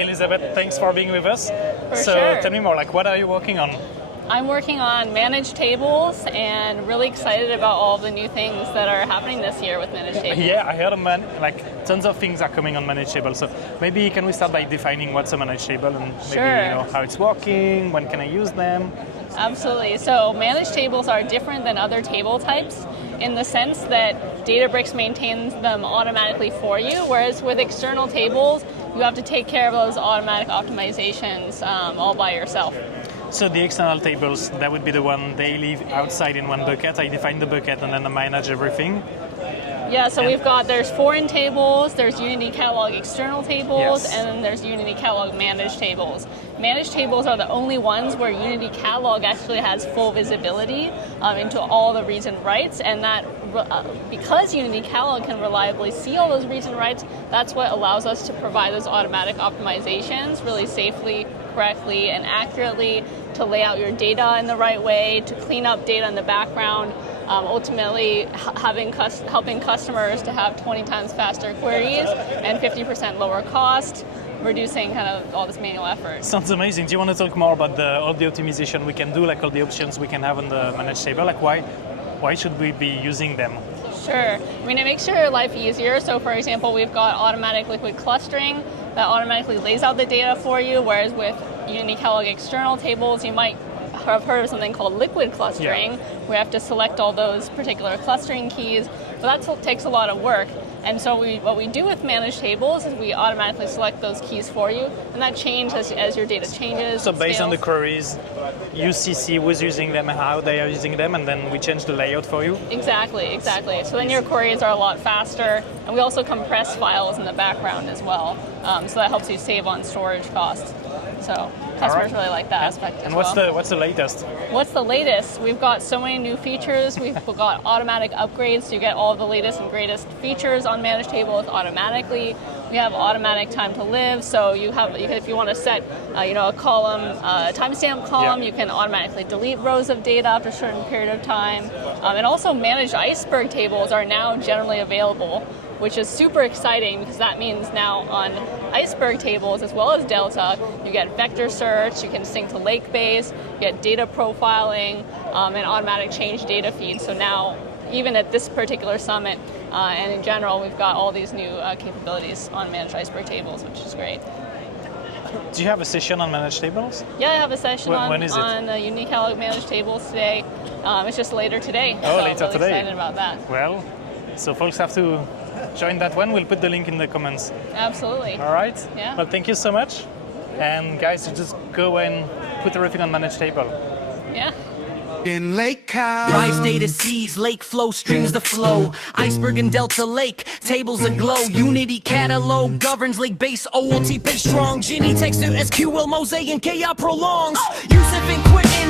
Elizabeth, thanks for being with us. So tell me more, like what are you working on? I'm working on managed tables and really excited about all the new things that are happening this year with managed tables. Yeah, I heard like tons of things are coming on managed tables. So maybe can we start by defining what's a managed table and maybe how it's working, when can I use them? Absolutely. So managed tables are different than other table types in the sense that Databricks maintains them automatically for you, whereas with external tables, you have to take care of those automatic optimizations all by yourself. So the external tables, that would be the one they live outside in one bucket. I define the bucket and then I manage everything. Yeah, so there's foreign tables, there's Unity Catalog external tables, and then there's Unity Catalog managed tables. Managed tables are the only ones where Unity Catalog actually has full visibility into all the reads and writes, and that because Unity Catalog can reliably see all those reads and writes, that's what allows us to provide those automatic optimizations really safely, correctly, and accurately, to lay out your data in the right way, to clean up data in the background, ultimately helping customers to have 20 times faster queries and 50% lower cost, reducing kind of all this manual effort. Sounds amazing. Do you want to talk more about all the optimization we can do, like all the options we can have on the managed table? Like why should we be using them? Sure. I mean, it makes your life easier. So for example, we've got automatic liquid clustering that automatically lays out the data for you, whereas with Unity Catalog external tables, you might have heard of something called liquid clustering. We have to select all those particular clustering keys, but that takes a lot of work. And so what we do with managed tables is we automatically select those keys for you, and that changes as your data changes. So based on the queries, UCC was using them and how they are using them, and then we change the layout for you? Exactly. So then your queries are a lot faster, and we also compress files in the background as well, so that helps you save on storage costs. So customers really like that aspect as well. And what's the latest? What's the latest? We've got so many new features. We've got automatic upgrades, so you get all the latest and greatest features on managed tables automatically. We have automatic time to live, so if you want to set a column, a timestamp column, you can automatically delete rows of data after a certain period of time. And also managed Iceberg tables are now generally available, which is super exciting because that means now on Iceberg tables as well as Delta, you get vector search, you can sync to Lakebase, you get data profiling, and automatic change data feeds. So now, even at this particular summit, and in general, we've got all these new capabilities on managed Iceberg tables, which is great. Do you have a session on managed tables? Yeah, I have a session when is it? on Unity Catalog managed tables today. It's just later today. Oh, so later I'm really today. excited about that. Well, so folks have to join that one. We'll put the link in the comments. Absolutely. All right. Yeah. Well, thank you so much. And guys, just go and put everything on managed table. Yeah. In Lakehouse, Rise data seeds, lake flow, streams the flow. Iceberg and Delta Lake, tables aglow. Unity Catalog governs lake base, OLT base strong. Ginny text to SQL, Mosaic and KI prolongs. Yusuf and Quentin